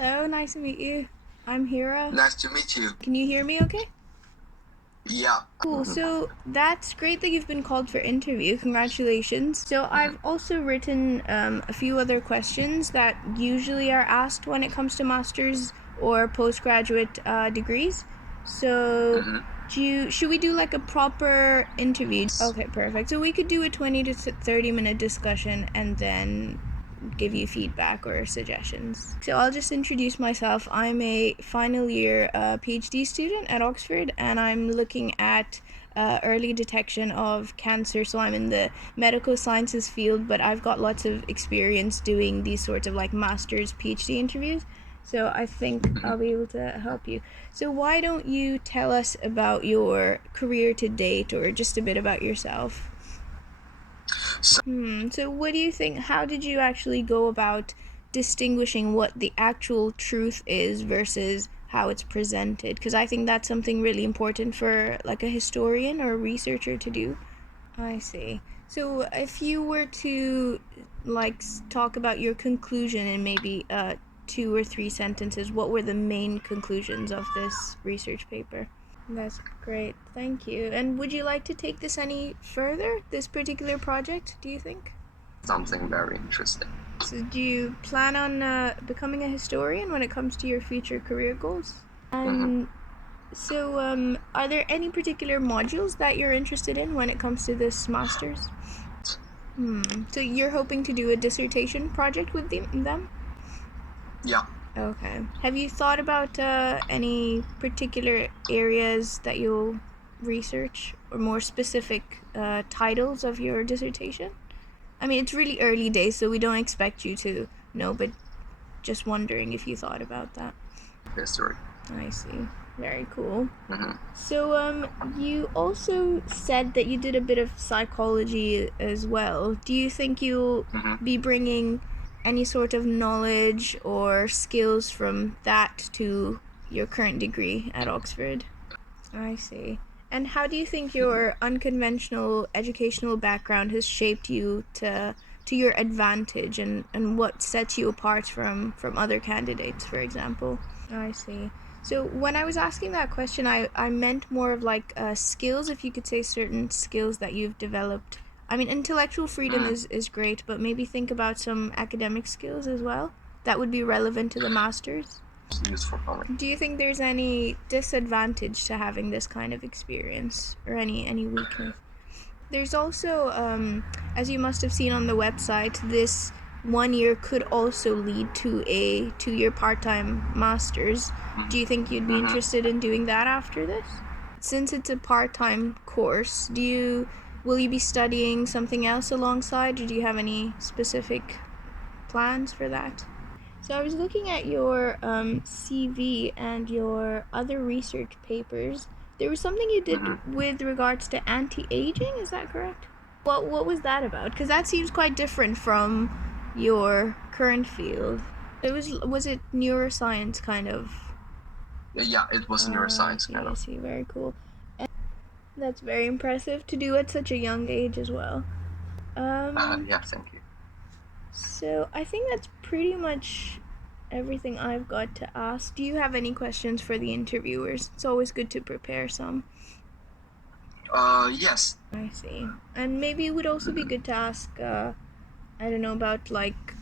Hello, nice to meet you. I'm Hira. Nice to meet you. Can you hear me okay? Yeah. Cool. So that's great that you've been called for interview. Congratulations. So I've also written a few other questions that usually are asked when it comes to master's or postgraduate degrees. So should we do like a proper interview? Okay, perfect. So we could do a 20 to 30 minute discussion and then give you feedback or suggestions. So I'll just introduce myself. I'm a final year PhD student at Oxford, and I'm looking at early detection of cancer. So I'm in the medical sciences field, but I've got lots of experience doing these sorts of like master's PhD interviews. So I think I'll be able to help you. So why don't you tell us about your career to date, or just a bit about yourself? So what do you think? How did you actually go about distinguishing what the actual truth is versus how it's presented? Because I think that's something really important for like a historian or a researcher to do. I see. So if you were to like talk about your conclusion in maybe two or three sentences, what were the main conclusions of this research paper? That's great. Thank you. And would you like to take this any further, this particular project, do you think? Something very interesting. So do you plan on becoming a historian when it comes to your future career goals? And so are there any particular modules that you're interested in when it comes to this master's? So you're hoping to do a dissertation project with them? Yeah. Okay. Have you thought about any particular areas that you'll research, or more specific titles of your dissertation? I mean, it's really early days, so we don't expect you to know, but just wondering if you thought about that. History. I see. Very cool. So, you also said that you did a bit of psychology as well. Do you think you'll be bringing any sort of knowledge or skills from that to your current degree at Oxford? I see. And how do you think your unconventional educational background has shaped you to your advantage, and what sets you apart from other candidates, for example? I see. So when I was asking that question, I meant more of like skills, if you could say certain skills that you've developed. I mean, intellectual freedom is great, but maybe think about some academic skills as well that would be relevant to the master's. Useful for me. Do you think there's any disadvantage to having this kind of experience, or any weakness? There's also, as you must have seen on the website, this 1 year could also lead to a 2 year part-time master's. Do you think you'd be interested in doing that after this? Since it's a part-time course, will you be studying something else alongside, or do you have any specific plans for that? So I was looking at your CV and your other research papers. There was something you did with regards to anti-aging, is that correct? What was that about? Because that seems quite different from your current field. Was it neuroscience kind of? Yeah, it was neuroscience kind I of. see, very cool. And that's very impressive to do at such a young age as well. Yeah, thank you. So I think that's pretty much everything I've got to ask. Do you have any questions for the interviewers? It's always good to prepare some. Yes. I see. And maybe it would also be good to ask, I don't know, about like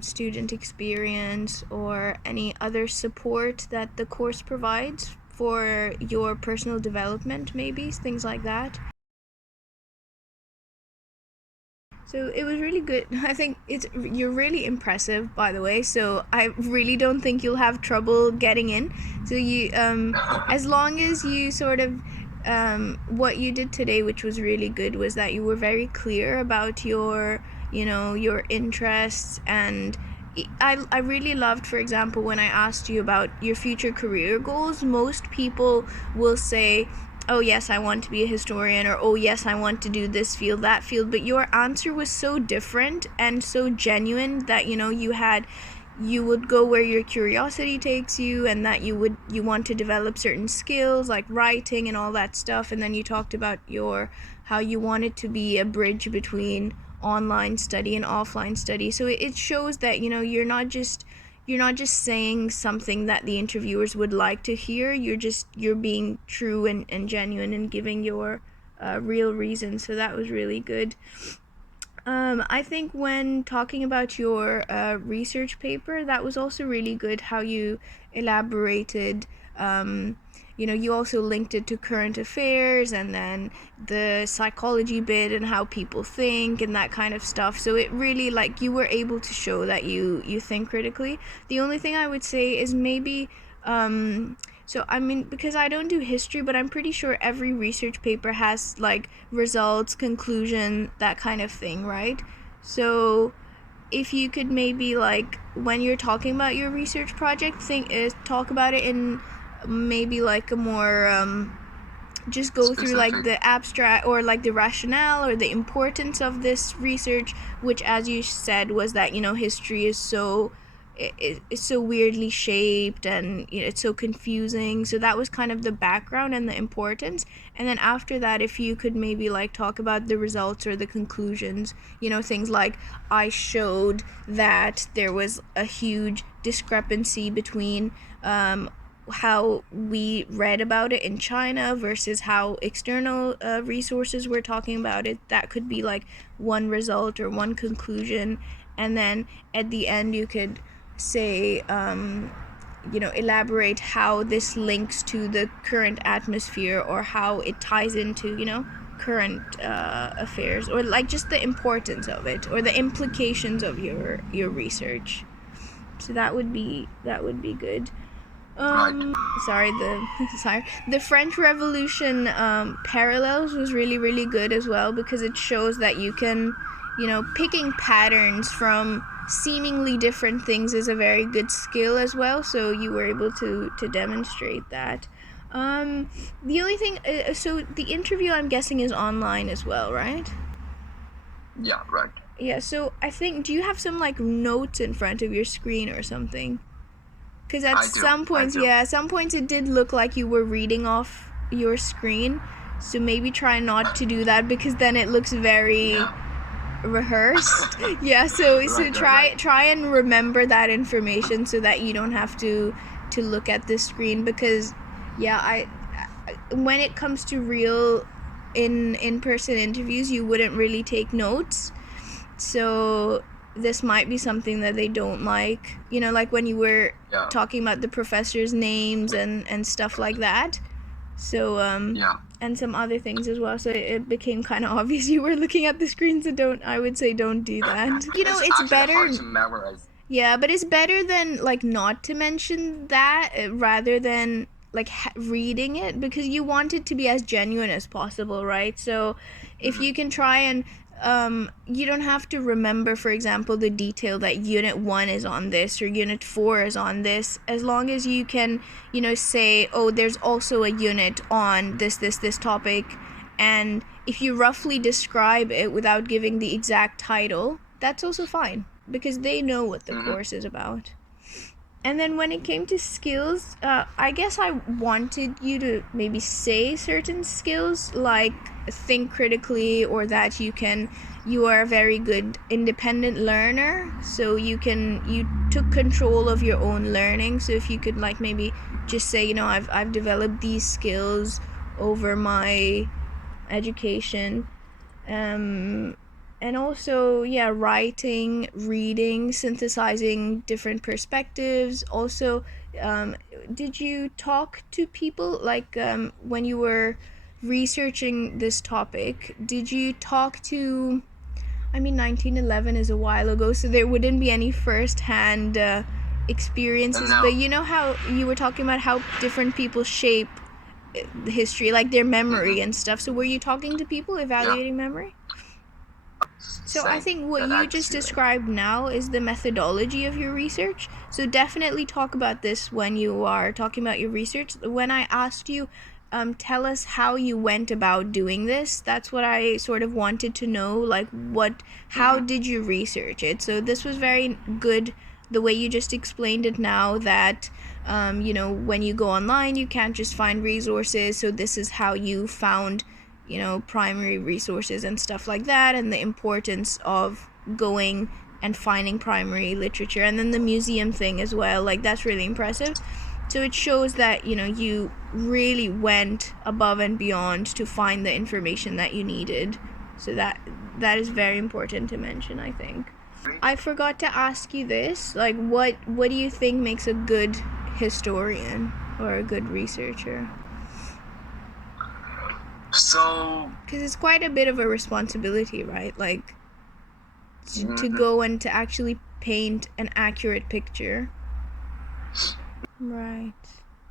student experience or any other support that the course provides for your personal development, maybe, things like that. So it was really good. I think you're really impressive, by the way. So I really don't think you'll have trouble getting in. So as long as you sort of what you did today, which was really good, was that you were very clear about your interests. And I really loved, for example, when I asked you about your future career goals. Most people will say, oh yes, I want to be a historian, or oh yes, I want to do this field, that field, but your answer was so different and so genuine that you would go where your curiosity takes you, and that you want to develop certain skills like writing and all that stuff. And then you talked about your how you wanted to be a bridge between online study and offline study. So it shows that you're you're not just saying something that the interviewers would like to hear. You're being true and genuine and giving your real reasons. So that was really good. I think when talking about your research paper, that was also really good how you elaborated. You also linked it to current affairs and then the psychology bit and how people think and that kind of stuff. So it really, like, you were able to show that you think critically. The only thing I would say is maybe so I mean, because I don't do history, but I'm pretty sure every research paper has like results, conclusion, that kind of thing, right? So if you could maybe, like, when you're talking about your research project, talk about it in maybe like a more just go through like the abstract or like the rationale or the importance of this research, which, as you said, was that history is it's so weirdly shaped and it's so confusing. So that was kind of the background and the importance. And then after that, if you could maybe like talk about the results or the conclusions, things like, I showed that there was a huge discrepancy between how we read about it in China versus how external resources were talking about it. That could be like one result or one conclusion. And then at the end you could say elaborate how this links to the current atmosphere or how it ties into current affairs, or like just the importance of it or the implications of your research. So that would be good. The French Revolution parallels was really, really good as well, because it shows that you can, picking patterns from seemingly different things is a very good skill as well. So you were able to demonstrate that. The only thing, so the interview, I'm guessing, is online as well, right? Yeah, right. Yeah, so I think, do you have some like notes in front of your screen or something? Because at some points it did look like you were reading off your screen. So maybe try not to do that, because then it looks very rehearsed. Try and remember that information so that you don't have to look at this screen, because I when it comes to real in-person interviews, you wouldn't really take notes. So this might be something that they don't like, like when you were talking about the professors' names and stuff like that. So and some other things as well. So it became kind of obvious you were looking at the screen. So I would say don't do that. It's better hard to memorize. Yeah, but it's better than like not to mention that rather than like reading it, because you want it to be as genuine as possible, right? So if you can try and you don't have to remember, for example, the detail that Unit 1 is on this or Unit 4 is on this, as long as you can, say, oh, there's also a unit on this topic, and if you roughly describe it without giving the exact title, that's also fine, because they know what the course is about. And then when it came to skills, I guess I wanted you to maybe say certain skills like think critically, or that you are a very good independent learner. So you took control of your own learning. So if you could like maybe just say, I've developed these skills over my education. And also, writing, reading, synthesizing different perspectives. Also, did you talk to people, like when you were researching this topic, did you talk to, 1911 is a while ago, so there wouldn't be any first-hand experiences, but how you were talking about how different people shape the history, like their memory and stuff. So were you talking to people evaluating memory? So I think what you just described now is the methodology of your research. So definitely talk about this when you are talking about your research. When I asked you, tell us how you went about doing this, that's what I sort of wanted to know, like how did you research it? So this was very good, the way you just explained it now, that when you go online you can't just find resources, so this is how you found primary resources and stuff like that, and the importance of going and finding primary literature, and then the museum thing as well. Like, that's really impressive. So it shows that, you know, you really went above and beyond to find the information that you needed. So that is very important to mention, I think. I forgot to ask you this. Like, what do you think makes a good historian or a good researcher? So, Because it's quite a bit of a responsibility, right? Like, to go and to actually paint an accurate picture. Right.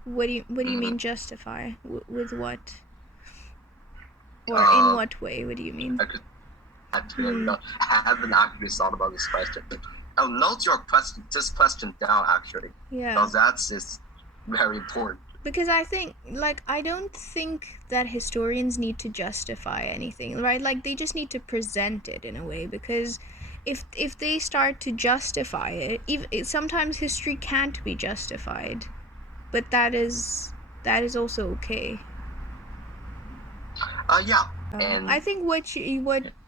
What do you mean justify? With what? Or in what way? What do you mean? actually, I haven't actually thought about this question. I'll note this question down, actually. Yeah. Because that's very important. Because I think, like, I don't think that historians need to justify anything, right? Like, they just need to present it in a way, because if they start to justify it, sometimes history can't be justified, but that is also okay. Yeah. And I think what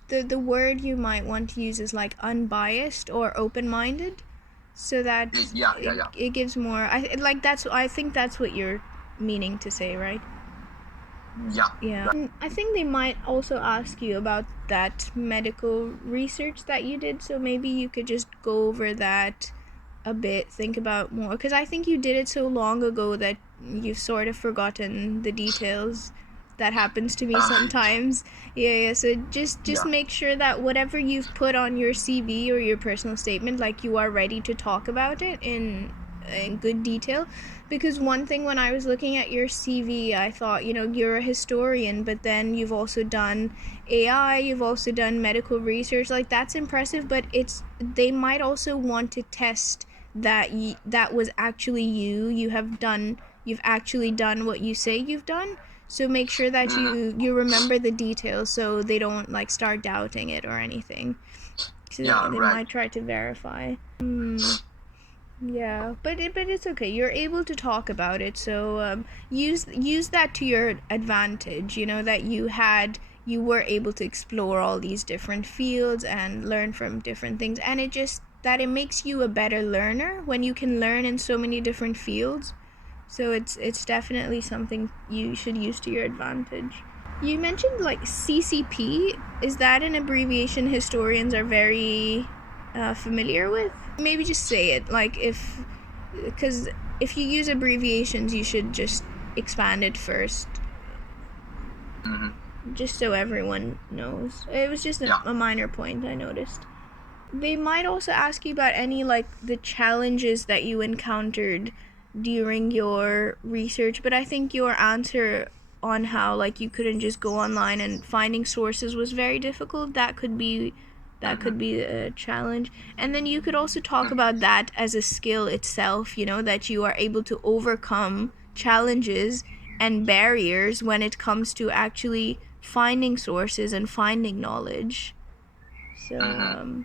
the word you might want to use is like unbiased or open-minded, so that it gives more. I think that's what you're meaning to say, right? Yeah. And I think they might also ask you about that medical research that you did, so maybe you could just go over that a bit, think about more, because I think you did it so long ago that you've sort of forgotten the details. That happens to me sometimes. Yeah, so just make sure that whatever you've put on your CV or your personal statement, like, you are ready to talk about it in good detail. Because one thing, when I was looking at your CV, I thought, you know, you're a historian, but then you've also done AI, you've also done medical research. Like, that's impressive, but they might also want to test that that was actually you've actually done what you say you've done. So make sure that you remember the details, so they don't, like, start doubting it or anything. So they might try to verify. Yeah, but it's okay. You're able to talk about it, so use that to your advantage. You know that you were able to explore all these different fields and learn from different things, and it makes you a better learner when you can learn in so many different fields. So it's definitely something you should use to your advantage. You mentioned, like, CCP. Is that an abbreviation historians are very familiar with? Maybe just say it, like, because if you use abbreviations, you should just expand it first. Just so everyone knows. It was just a minor point I noticed. They might also ask you about any, like, the challenges that you encountered during your research, but I think your answer on how, like, you couldn't just go online and finding sources was very difficult. That could be a challenge. And then you could also talk about that as a skill itself, you know, that you are able to overcome challenges and barriers when it comes to actually finding sources and finding knowledge. So